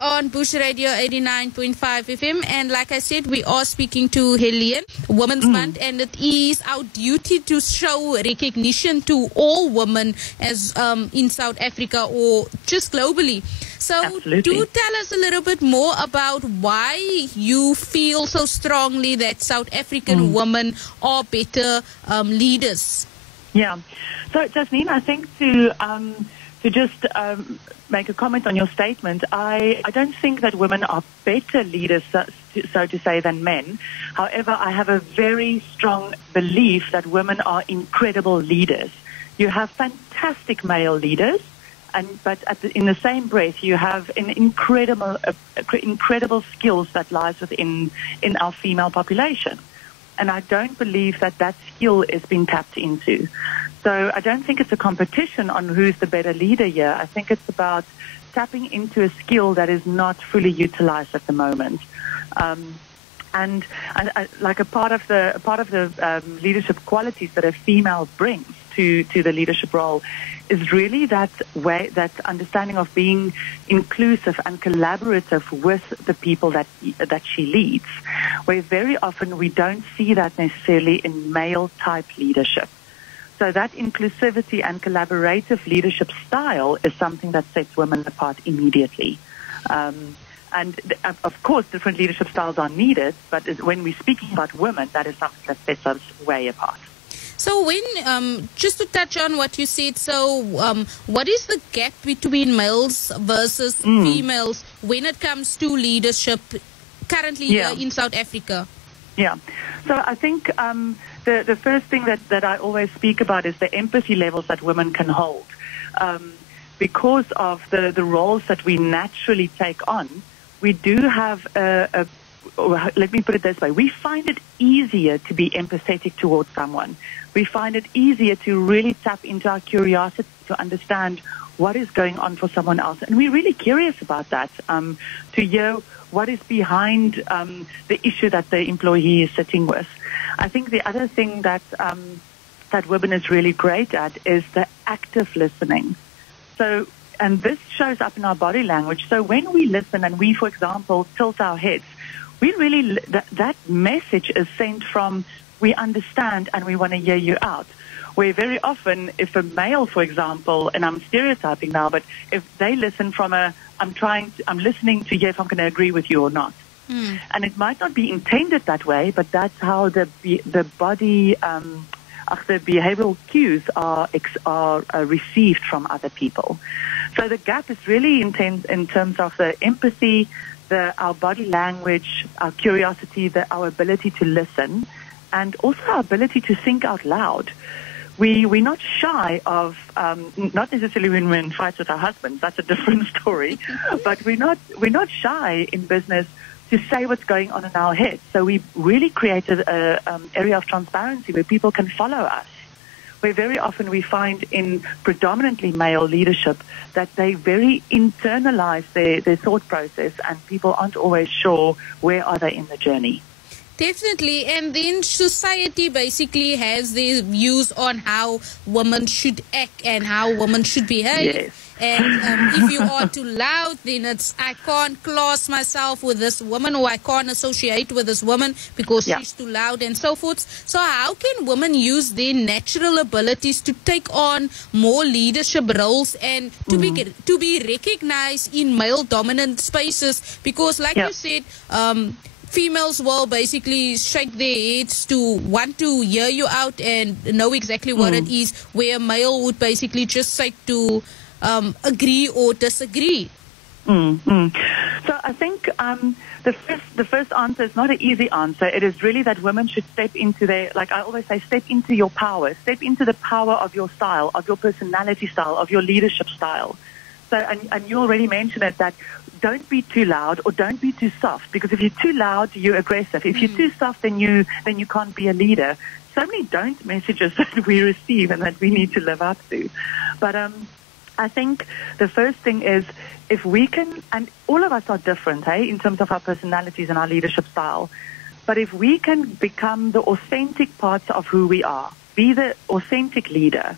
On Bush Radio 89.5 FM, and like I said, we are speaking to Helene, Women's Month, and it is our duty to show recognition to all women as in South Africa or just globally. So Absolutely. do tell us a little bit more about why you feel so strongly that South African women are better leaders. Yeah. So, Jasmine, I think to just make a comment on your statement, I don't think that women are better leaders, so to say, than men. However, I have a very strong belief that women are incredible leaders. You have fantastic male leaders, but in the same breath, you have an incredible skills that lies within our female population. And I don't believe that skill is being tapped into. So I don't think it's a competition on who's the better leader here. I think it's about tapping into a skill that is not fully utilized at the moment. And like a part of the leadership qualities that a female brings to the leadership role is really that understanding of being inclusive and collaborative with the people that she leads, where very often we don't see that necessarily in male type leadership. So that inclusivity and collaborative leadership style is something that sets women apart immediately. And of course, different leadership styles are needed, but when we're speaking about women, that is something that sets us way apart. So when, just to touch on what you said, so what is the gap between males versus females when it comes to leadership currently in South Africa? Yeah. So I think the first thing that I always speak about is the empathy levels that women can hold. Because of the roles that we naturally take on, we do have let me put it this way, we find it easier to be empathetic towards someone. We find it easier to really tap into our curiosity to understand what is going on for someone else. And we're really curious about that, to hear what is behind the issue that the employee is sitting with. I think the other thing that women is really great at is the active listening. So, and this shows up in our body language. So when we listen and we, for example, tilt our heads, we really, that message is sent from, we understand and we want to hear you out. Where very often, if a male, for example, and I'm stereotyping now, but if they listen from I'm listening to hear if I'm going to agree with you or not. And it might not be intended that way, but that's how the body, the behavioral cues are received from other people. So the gap is really intense in terms of the empathy, our body language, our curiosity, our ability to listen, and also our ability to think out loud. We're not shy of, not necessarily when we're in fights with our husbands, that's a different story, but we're not shy in business to say what's going on in our heads. So we really created an area of transparency where people can follow us. Where very often we find in predominantly male leadership that they very internalize their thought process, and people aren't always sure where are they in the journey. Definitely, and then society basically has their views on how women should act and how women should behave. Yes. And if you are too loud, then I can't class myself with this woman, or I can't associate with this woman because she's too loud and so forth. So how can women use their natural abilities to take on more leadership roles and to be recognized in male-dominant spaces? Because like you said, females will basically shake their heads to want to hear you out and know exactly what it is, where a male would basically just say to agree or disagree. So I think the first answer is not an easy answer. It is really that women should step into like I always say, step into your power, step into the power of your style, of your personality style, of your leadership style. So, and you already mentioned it, that don't be too loud or don't be too soft, because if you're too loud, you're aggressive. If you're too soft, then you can't be a leader. So many don't messages that we receive and that we need to live up to. But I think the first thing is, if we can, and all of us are different, in terms of our personalities and our leadership style, but if we can become the authentic parts of who we are, be the authentic leader,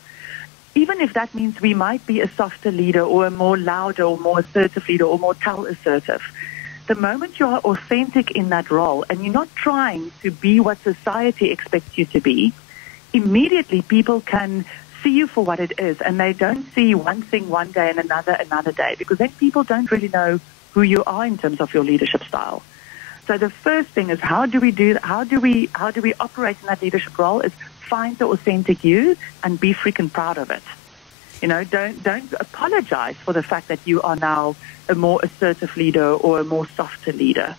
even if that means we might be a softer leader or a more louder or more assertive leader or more assertive, the moment you are authentic in that role and you're not trying to be what society expects you to be, immediately people can see you for what it is, and they don't see one thing one day and another day, because then people don't really know who you are in terms of your leadership style. So the first thing is, how do we operate in that leadership role is find the authentic you and be freaking proud of it. You know, don't apologize for the fact that you are now a more assertive leader or a more softer leader.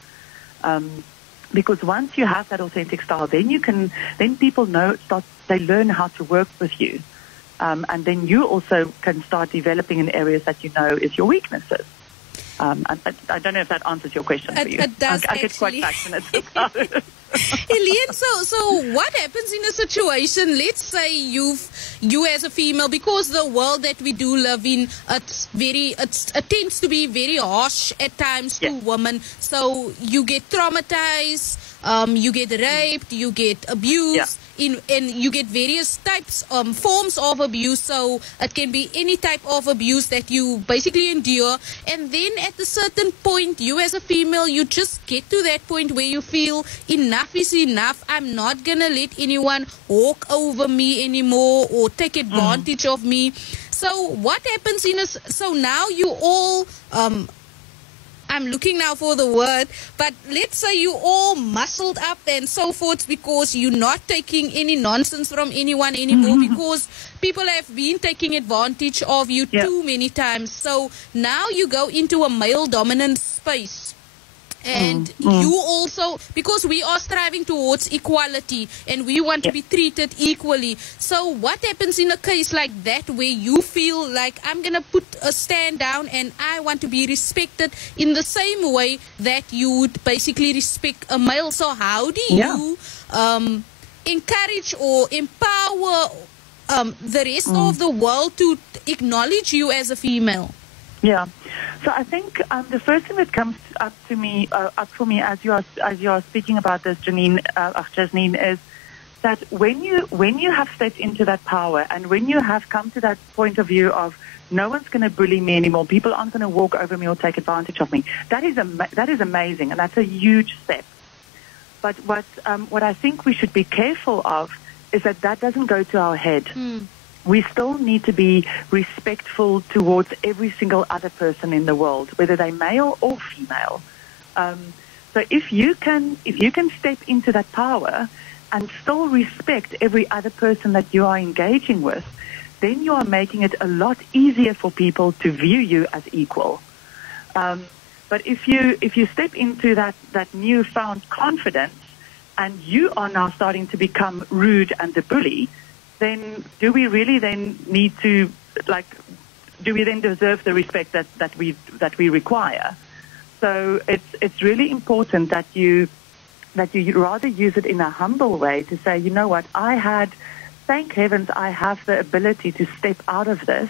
Because once you have that authentic style, then people they learn how to work with you. And then you also can start developing in areas that you know is your weaknesses. I don't know if that answers your question for you. It does, I get quite passionate about it. Helene, so what happens in a situation, let's say you as a female, because the world that we do live in, it tends to be very harsh at times to women. So you get traumatized, you get raped, you get abused, and you get various types, forms of abuse. So it can be any type of abuse that you basically endure. And then at a certain point, you as a female, you just get to that point where you feel enough is enough. I'm not going to let anyone walk over me anymore or take advantage of me. So what happens so now you all, I'm looking now for the word, but let's say you all muscled up and so forth because you're not taking any nonsense from anyone anymore, because people have been taking advantage of you too many times. So now you go into a male dominant space. And you also, because we are striving towards equality and we want to be treated equally. So what happens in a case like that where you feel like I'm going to put a stand down and I want to be respected in the same way that you would basically respect a male? So how do you encourage or empower the rest of the world to acknowledge you as a female? Yeah, so I think the first thing that comes up for me as you are speaking about this, Jasmine, is that when you have stepped into that power and when you have come to that point of view of no one's going to bully me anymore, people aren't going to walk over me or take advantage of me, that is amazing, and that's a huge step. But what I think we should be careful of is that doesn't go to our head. We still need to be respectful towards every single other person in the world, whether they're male or female. So if you can step into that power and still respect every other person that you are engaging with, then you are making it a lot easier for people to view you as equal. But if you step into that newfound confidence and you are now starting to become rude and a bully, then do we really then need to, do we then deserve the respect that we require? So it's really important that you rather use it in a humble way to say, you know what, thank heavens I have the ability to step out of this,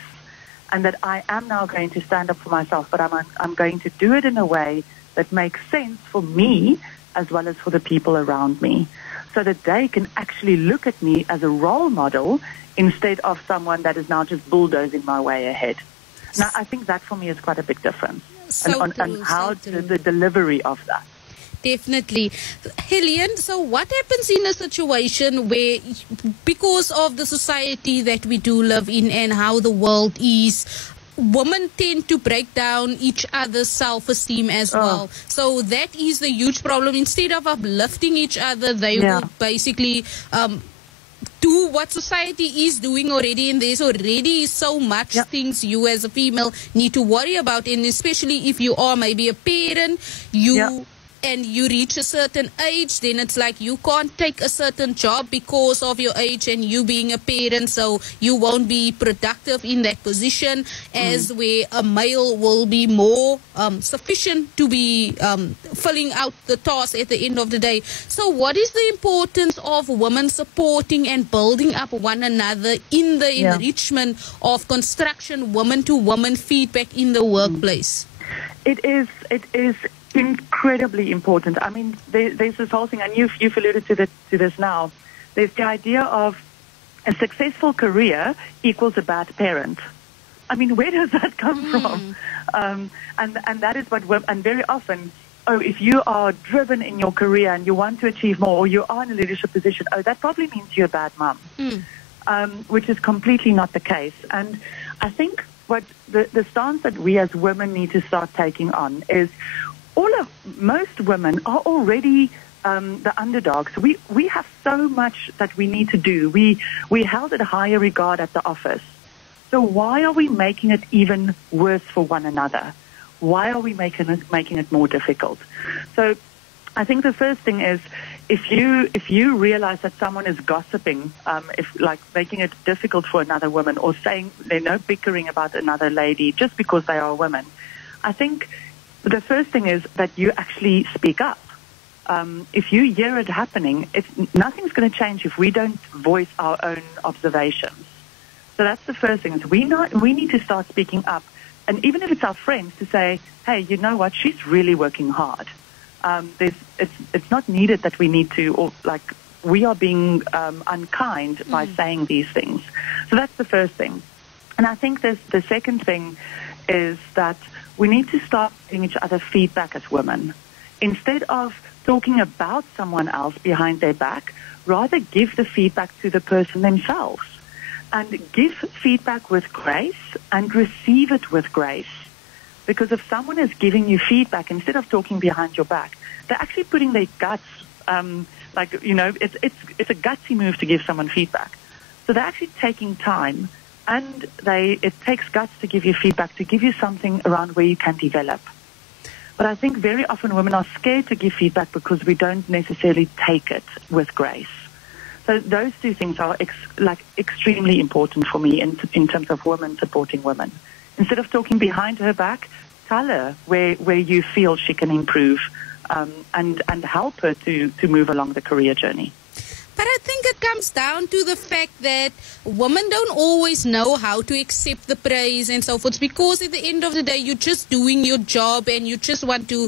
and that I am now going to stand up for myself, but I'm going to do it in a way that makes sense for me as well as for the people around me, so that they can actually look at me as a role model instead of someone that is now just bulldozing my way ahead. Now, I think that for me is quite a big difference, and how the delivery of that. Definitely. Helene, so what happens in a situation where, because of the society that we do live in and how the world is, women tend to break down each other's self-esteem as well. So that is the huge problem. Instead of uplifting each other, they will basically do what society is doing already, and there's already so much things you as a female need to worry about, and especially if you are maybe a parent, and you reach a certain age, then it's like you can't take a certain job because of your age and you being a parent, so you won't be productive in that position, as where a male will be more sufficient to be filling out the task at the end of the day. So what is the importance of women supporting and building up one another in the enrichment of construction, woman-to-woman feedback in the workplace? It is incredibly important. I mean, there's this whole thing, and you've alluded to this now. There's the idea of a successful career equals a bad parent. I mean, where does that come from? And that is what, and very often, if you are driven in your career and you want to achieve more, or you are in a leadership position, that probably means you're a bad mom, which is completely not the case. And I think what the stance that we as women need to start taking on is most women are already the underdogs. We have so much that we need to do. We held at higher regard at the office. So why are we making it even worse for one another? Why are we making it more difficult? So I think the first thing is if you realize that someone is gossiping, making it difficult for another woman, or saying they're no bickering about another lady just because they are a woman, I think the first thing is that you actually speak up. If you hear it happening, nothing's going to change if we don't voice our own observations. So that's the first thing. Is we need to start speaking up, and even if it's our friends, to say, "Hey, you know what? She's really working hard." It's not needed that we need to, or we are being unkind by saying these things. So that's the first thing. And I think the second thing is that we need to start giving each other feedback as women. Instead of talking about someone else behind their back, rather give the feedback to the person themselves. And give feedback with grace and receive it with grace. Because if someone is giving you feedback, instead of talking behind your back, they're actually putting their guts, it's a gutsy move to give someone feedback. So they're actually taking time, and it takes guts to give you feedback, to give you something around where you can develop. But I think very often women are scared to give feedback because we don't necessarily take it with grace. So those two things are extremely important for me in terms of women supporting women. Instead of talking behind her back, tell her where you feel she can improve, and help her to move along the career journey. But I think it comes down to the fact that women don't always know how to accept the praise and so forth, because at the end of the day, you're just doing your job and you just want to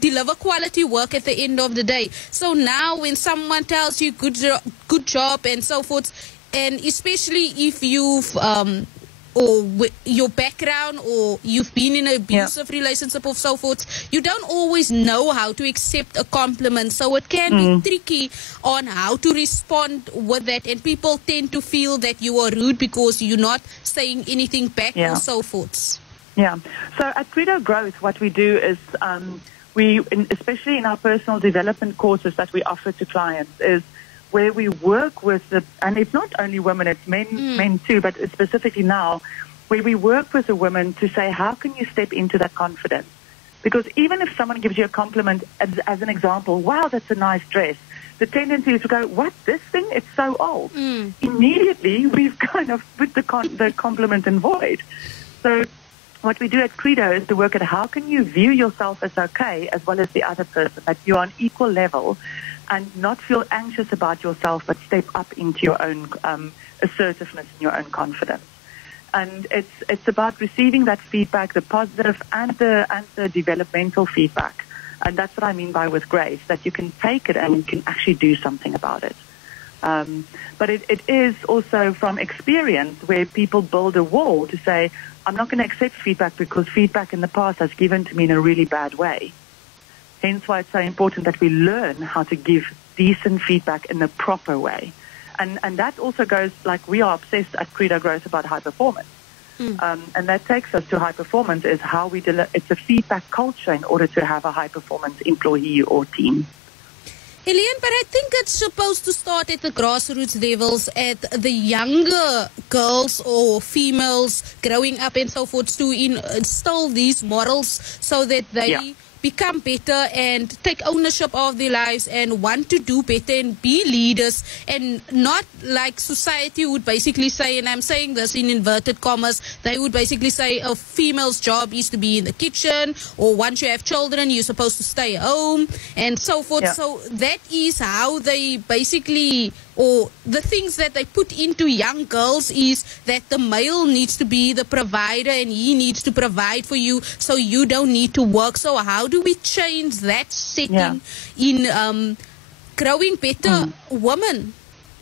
deliver quality work at the end of the day. So now when someone tells you good job and so forth, and especially if you've or your background, or you've been in an abusive relationship or so forth, you don't always know how to accept a compliment. So it can be tricky on how to respond with that, and people tend to feel that you are rude because you're not saying anything back or so forth. Yeah. So at Credo Growth, what we do is especially in our personal development courses that we offer to clients, is where we work with and it's not only women, it's men too, but specifically now, where we work with the women to say, how can you step into that confidence? Because even if someone gives you a compliment, as an example, wow, that's a nice dress, the tendency is to go, what, this thing? It's so old. Immediately, we've kind of put the compliment in void. So what we do at Credo is to work at how can you view yourself as okay, as well as the other person, that you're on equal level, and not feel anxious about yourself, but step up into your own assertiveness and your own confidence. And it's about receiving that feedback, the positive and the developmental feedback. And that's what I mean by with grace, that you can take it and you can actually do something about it. But it is also from experience where people build a wall to say, I'm not going to accept feedback because feedback in the past has given to me in a really bad way. Hence why it's so important that we learn how to give decent feedback in the proper way. And that also goes, we are obsessed at Credo Growth about high performance. And that takes us to high performance, is how we it's a feedback culture in order to have a high performance employee or team. Helene, but I think it's supposed to start at the grassroots levels, at the younger girls or females growing up and so forth, to instill these models so that they become better and take ownership of their lives and want to do better and be leaders, and not like society would basically say, and I'm saying this in inverted commas, they would basically say a female's job is to be in the kitchen, or once you have children you're supposed to stay home and so forth. So that is how they basically, or the things that they put into young girls, is that the male needs to be the provider and he needs to provide for you, so you don't need to work. So how do we change that setting in growing better women.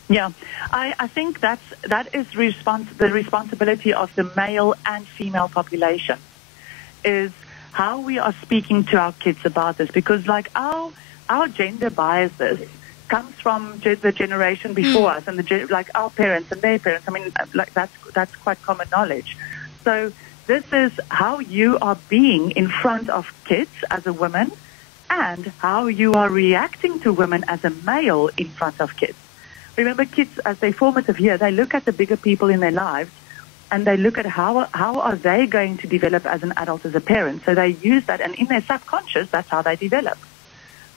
Yeah, I think that is the responsibility of the male and female population, is how we are speaking to our kids about this, because like our gender biases comes from the generation before us, and like our parents and their parents. I mean, like that's quite common knowledge. So this is how you are being in front of kids as a woman, and how you are reacting to women as a male in front of kids. Remember, kids, as they formative year, they look at the bigger people in their lives, and they look at how are they going to develop as an adult, as a parent. So they use that, and in their subconscious, that's how they develop.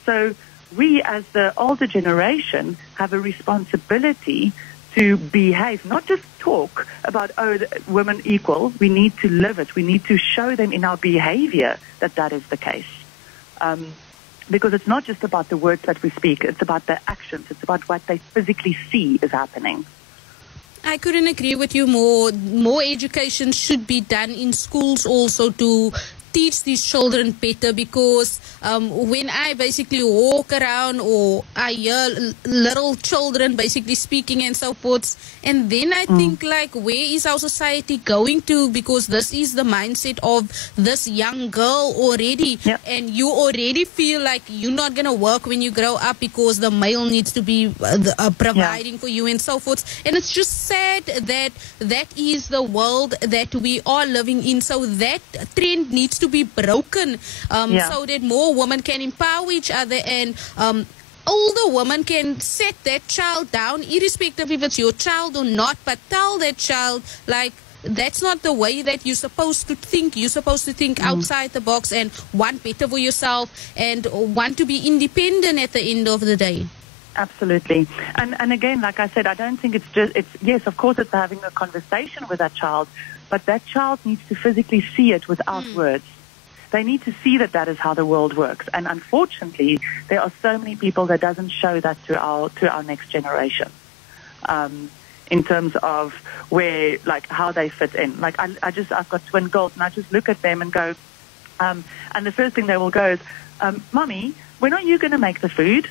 So we, as the older generation, have a responsibility to behave, not just talk about, women equal. We need to live it. We need to show them in our behavior that is the case. Because it's not just about the words that we speak, it's about the actions, it's about what they physically see is happening. I couldn't agree with you more. More education should be done in schools also to teach these children better, because when I basically walk around, or I hear little children basically speaking and so forth, and then I think, like, where is our society going to? Because this is the mindset of this young girl already, and you already feel like you're not going to work when you grow up because the male needs to be providing for you and so forth. And it's just sad that that is the world that we are living in. So that trend needs to be broken, so that more women can empower each other, and older women can set that child down, irrespective if it's your child or not, but tell that child, like, that's not the way that you're supposed to think. You're supposed to think outside the box and want better for yourself and want to be independent at the end of the day. Absolutely. And again, like I said, I don't think it's yes, of course it's having a conversation with that child, but that child needs to physically see it without words. They need to see that is how the world works. And unfortunately, there are so many people that doesn't show that to our next generation, in terms of where, like, how they fit in. Like, I've got twin girls, and I just look at them and go, and the first thing they will go is, Mommy, when are you going to make the food?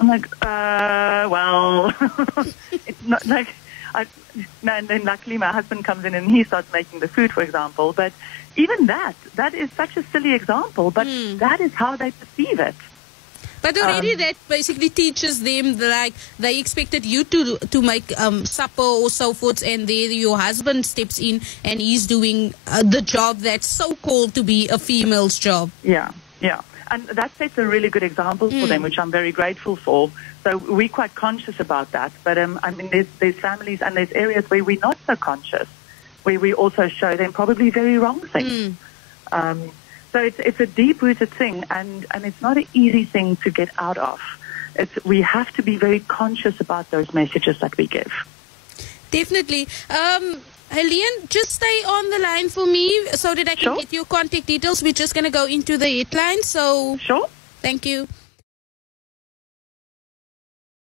I'm like, well, it's not like, no, and then luckily my husband comes in and he starts making the food, for example. But even that is such a silly example, but that is how they perceive it. But already that basically teaches them, like, they expected you to make supper or so forth, and there your husband steps in and he's doing the job that's so called to be a female's job. Yeah. And that sets a really good example for them, which I'm very grateful for. So we're quite conscious about that. But I mean, there's families and there's areas where we're not so conscious, where we also show them probably very wrong things. So it's a deep-rooted thing, and it's not an easy thing to get out of. We have to be very conscious about those messages that we give. Definitely. Helene, just stay on the line for me so that I can get your contact details. We're just going to go into the headline. So, sure. Thank you.